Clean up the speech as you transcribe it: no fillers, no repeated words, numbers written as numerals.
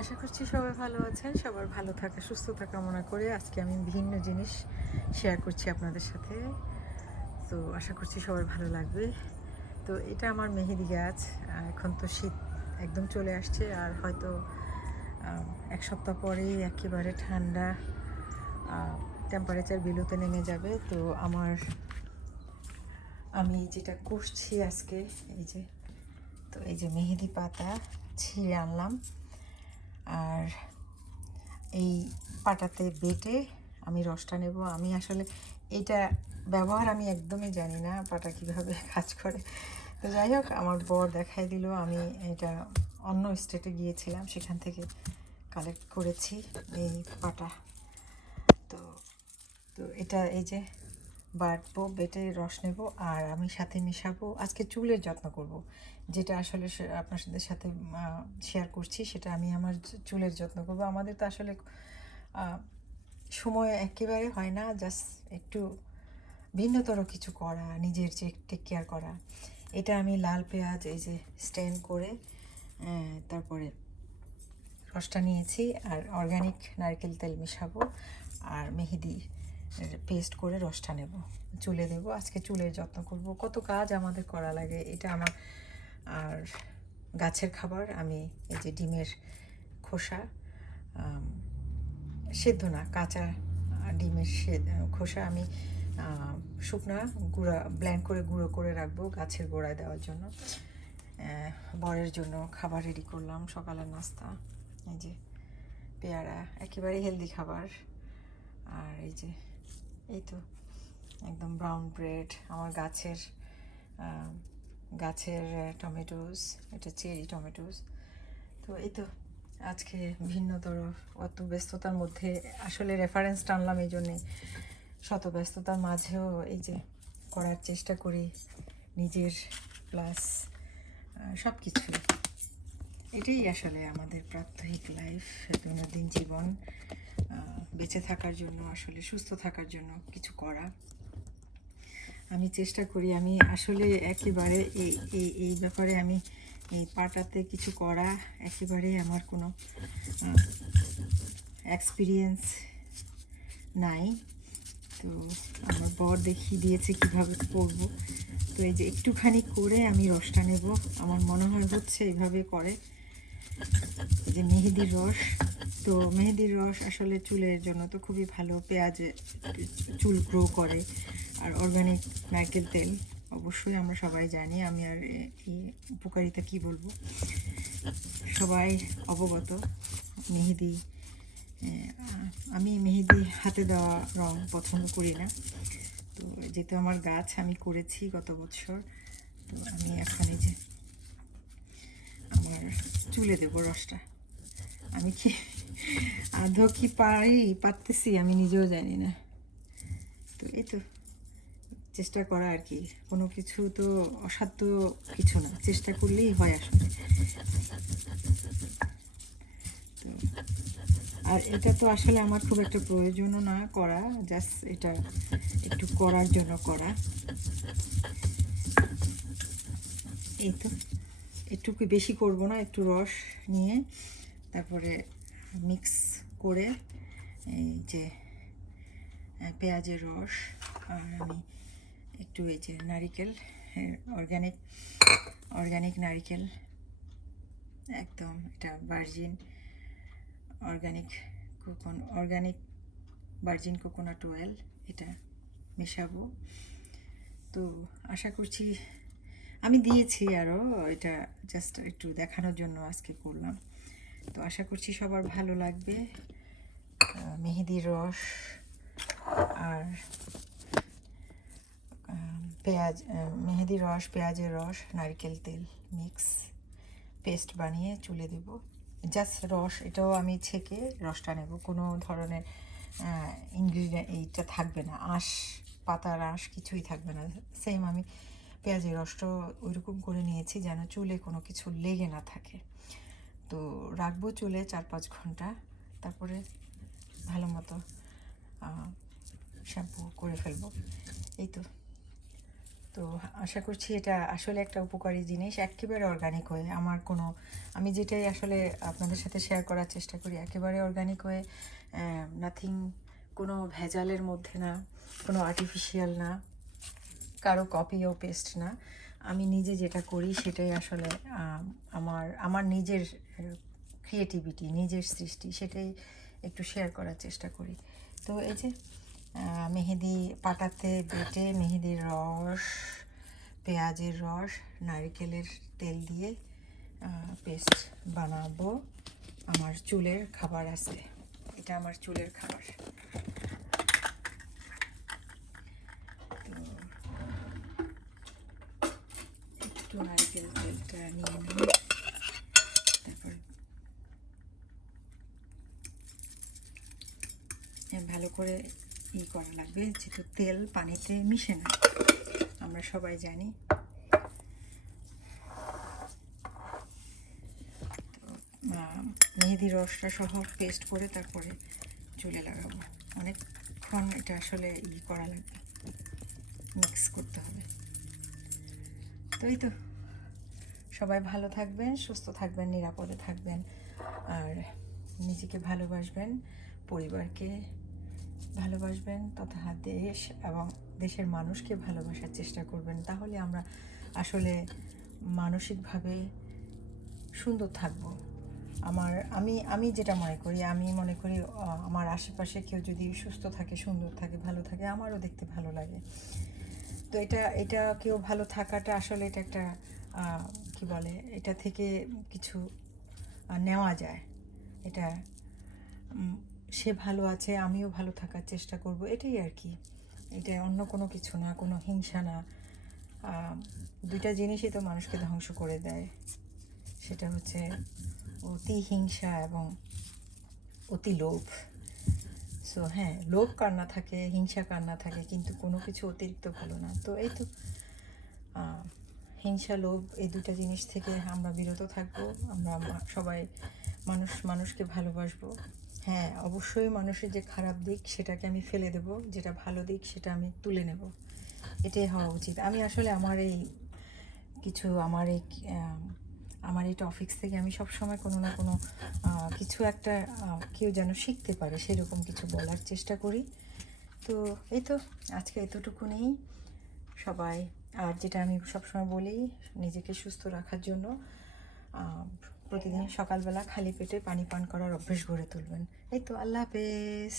আশা করছি সবাই ভালো আছেন। সবার ভালো থাকা, সুস্থ থাকা কামনা করে আজকে আমি ভিন্ন জিনিস শেয়ার করছি আপনাদের সাথে। তো আশা করছি সবার ভালো লাগবে। তো এটা আমার মেহেদি গাছ। এখন তো শীত একদম চলে আসছে, আর হয়তো ১ সপ্তাহ পরেই একেবারে ঠান্ডা টেম্পারেচার বিলোতে নেমে যাবে। তো আমি যেটা করছি আজকে, এই যে মেহেদি পাতা ছিঁড়ে আনলাম, আর এই পাটাতে বেটে আমি রসটা নেব। আমি আসলে এইটা ব্যবহার আমি একদমই জানি না, পাটা কীভাবে কাজ করে। তো যাই হোক, আমার বর দেখাই দিল। আমি এটা অন্য স্টেটে গিয়েছিলাম, সেখান থেকে কালেক্ট করেছি এই পাটা। তো তো এটা এই যে বাটবো, বেটে রস নেব, আর আমি সাথে মেশাবো। আজকে চুলের যত্ন করব, যেটা আসলে আপনাদের সাথে শেয়ার করছি, সেটা আমি আমার চুলের যত্ন করব। আমাদের তো আসলে সময় একেবারে হয় না, জাস্ট একটু ভিন্নতর কিছু করা, নিজের যে টেক কেয়ার করা। এটা আমি লাল পেঁয়াজ এই যে স্টেন করে তারপরে রসটা নিয়েছি, আর অর্গানিক নারকেল তেল মেশাবো, আর মেহেদি পেস্ট করে রসটা নেব, চুলে দেব। আজকে চুলের যত্ন করব। কত কাজ আমাদের করা লাগে, এটা আমার আর গাছের খাবার। আমি এই যে ডিমের খোসা, সেদ্ধ না, কাঁচা ডিমের খোসা আমি শুকনা গুঁড়া ব্লেন্ড করে গুঁড়ো করে রাখবো গাছের গোড়ায় দেওয়ার জন্য। বরের জন্য খাবার রেডি করলাম, সকালের নাস্তা। এই যে পেয়ারা, একেবারে হেলদি খাবার। আর এই তো একদম ব্রাউন ব্রেড, আমার গাছের টমেটোস, এটা চেরি টমেটোস। তো এই তো আজকে ভিন্নতর, অত ব্যস্ততার মধ্যে আসলে রেফারেন্স টানলাম এই জন্যে। শত ব্যস্ততার মাঝেও এই যে করার চেষ্টা করি নিজের, প্লাস সব কিছু। এটাই আসলে আমাদের প্রাত্যহিক লাইফ, দৈনন্দিন জীবন, বেঁচে থাকার জন্য, আসলে সুস্থ থাকার জন্য কিছু করা। আমি চেষ্টা করি, আমি আসলে একেবারে এই ব্যাপারে আমি এই পাটাতে কিছু করা একেবারেই আমার কোনো এক্সপিরিয়েন্স নাই। তো আমার বর দেখিয়ে দিয়েছে কীভাবে করবো। তো এই যে একটুখানি করে আমি রসটা নেব, আমার মনে হয় হচ্ছে এইভাবে করে। এই যে মেহেদির রস, তো মেহেদির রস আসলে চুলের জন্য তো খুবই ভালো। পেঁয়াজে চুল গ্রো করে, আর অর্গানিক নারকেল তেল অবশ্যই আমরা সবাই জানি। আমি আর এই উপকারিতা কী বলবো, সবাই অবগত। মেহেদি, আমি মেহেদি হাতে দেওয়া রং পছন্দ করি না। তো যেহেতু আমার গাছ, আমি করেছি গত বছর, তো আমি এখন এই যে আমার চুলে দেবো রসটা। আমি কি আদৌ কি পারতেছি আমি নিজেও জানি না। তো এই তো চেষ্টা করা আর কি, কোনো কিছু তো অসাধ্য কিছু না, চেষ্টা করলেই হয় আসলে। তো আর এটা তো আসলে আমার খুব একটা প্রয়োজনও না করা, জাস্ট এটা একটু করার জন্য করা। এই তো একটু বেশি করব না, একটু রস নিয়ে তারপরে মিক্স করে এই যে পেঁয়াজের রস, আর আমি একটু এই যে নারিকেল, অর্গানিক নারিকেল, একদম এটা অর্গানিক ভার্জিন কোকোনাট অয়েল, এটা মেশাবো। তো আশা করছি, আমি দিয়েছি আরও, এটা জাস্ট একটু দেখানোর জন্য আজকে করলাম। তো আশা করছি সবার ভালো লাগবে। মেহেদির রস আর মেহেদির রস, পেঁয়াজের রস, নারকেল তেল মিক্স পেস্ট বানিয়ে চুলে দেব। জাস্ট রস, এটাও আমি ছেঁকে রসটা নেব, কোনো ধরনের ইনগ্রিডিয়েন্ট এইটা থাকবে না, পাতার আঁশ কিছুই থাকবে না। সেম আমি পেঁয়াজের রসটাও ওইরকম করে নিয়েছি যেন চুলে কোনো কিছু লেগে না থাকে। তো রাখবো চুলে 4-5 ঘন্টা, তারপরে ভালো মতো শ্যাম্পু করে ফেলবো। এই তো তো আশা করছি এটা আসলে একটা উপকারী জিনিস, একেবারে অর্গানিক হয়ে। আমি যেটাই আসলে আপনাদের সাথে শেয়ার করার চেষ্টা করি একেবারে অর্গানিক হয়ে, নাথিং, কোনো ভেজালের মধ্যে না, কোনো আর্টিফিশিয়াল না, কারো কপি ও পেস্ট না। আমি নিজে যেটা করি সেটাই আসলে আমার নিজের ক্রিয়েটিভিটি, নিজের সৃষ্টি, সেটাই একটু শেয়ার করার চেষ্টা করি। তো এই যে মেহেদি পাটাতে বেটে মেহেদির রস, পেঁয়াজের রস, নারকেলের তেল দিয়ে পেস্ট বানাবো। আমার চুলের খাবার আছে, এটা আমার চুলের খাবার। একটু নারকেল তেলটা নিয়ে নিই, তারপর ভালো করে করা লাগবে, যেহেতু তেল পানিতে মিশে না, আমরা সবাই জানি। মেহেদির রসটা সহ পেস্ট করে তারপরে চুলে লাগাবো। অনেকক্ষণ এটা আসলে করা লাগবে, মিক্স করতে হবে। তো এই তো, সবাই ভালো থাকবেন, সুস্থ থাকবেন, নিরাপদে থাকবেন, আর নিজেকে ভালোবাসবেন, পরিবারকে ভালোবাসবেন, তথা দেশ এবং দেশের মানুষকে ভালোবাসার চেষ্টা করবেন। তাহলে আমরা আসলে মানসিকভাবে সুন্দর থাকব। আমি যেটা মনে করি আমার আশেপাশে কেউ যদি সুস্থ থাকে, সুন্দর থাকে, ভালো থাকে, আমারও দেখতে ভালো লাগে। তো এটা কেউ ভালো থাকাটা আসলে এটা একটা কি বলে, এটা থেকে কিছু নেওয়া যায়। এটা সে ভালো আছে, আমিও ভালো থাকার চেষ্টা করব, এটাই আর কি। এটা অন্য কোনো কিছু না, কোনো হিংসা না। দুইটা জিনিসই তো মানুষকে ধ্বংস করে দেয়, সেটা হচ্ছে অতি হিংসা এবং অতি লোভ। সো হ্যাঁ, লোভ কার না থাকে, হিংসা কার না থাকে, কিন্তু কোনো কিছু অতিরিক্ত ভালো না। তো এই তো, হিংসা লোভ এই দুটা জিনিস থেকে আমরা বিরত থাকবো। আমরা সবাই মানুষকে ভালোবাসবো। হ্যাঁ, অবশ্যই মানুষের যে খারাপ দিক সেটাকে আমি ফেলে দেব, যেটা ভালো দিক সেটা আমি তুলে নেব, এটাই হওয়া উচিত। আমি আসলে আমার এই টপিক্স থেকে আমি সবসময় কোনো না কোনো কিছু একটা কেউ যেন শিখতে পারে সেরকম কিছু বলার চেষ্টা করি। তো এই তো, আজকে এতটুকুনি। সবাই, আর যেটা আমি সবসময় বলি, নিজেকে সুস্থ রাখার জন্য প্রতিদিন সকালবেলা খালি পেটে পানি পান করার অভ্যেস গড়ে তুলবেন। এই তো, আল্লাহ হাফেজ।